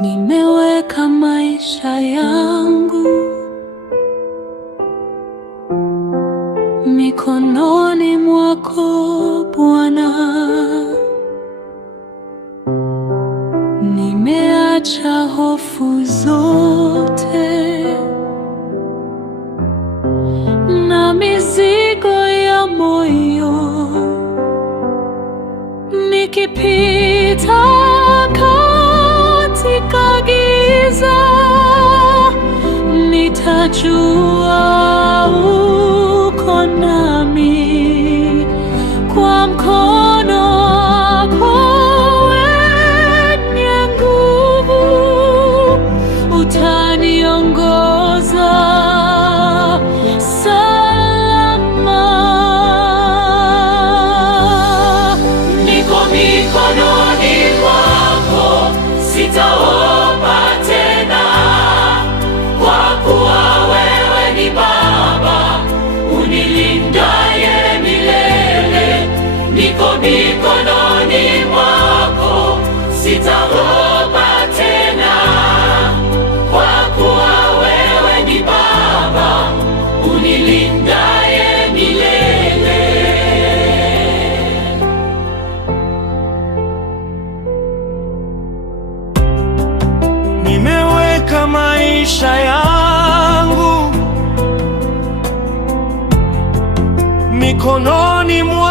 Nimeweka maisha yangu mikononi mwako Bwana. Nimeacha hofu zote na mizigo ya moyo, nikipita katika giza, nitajua uko nami. Kwa mkono wako wenye nguvu utaniongoza salama. Niko mikononi mwako, sitaogopa tena, kwa kuwa wewe ni Baba unilindaye milele. Niko mikononi mwako, sitaogopa tena, kwa kuwa wewe ni Baba unilindaye milele. Nimeweka maisha yangu mikononi mwako.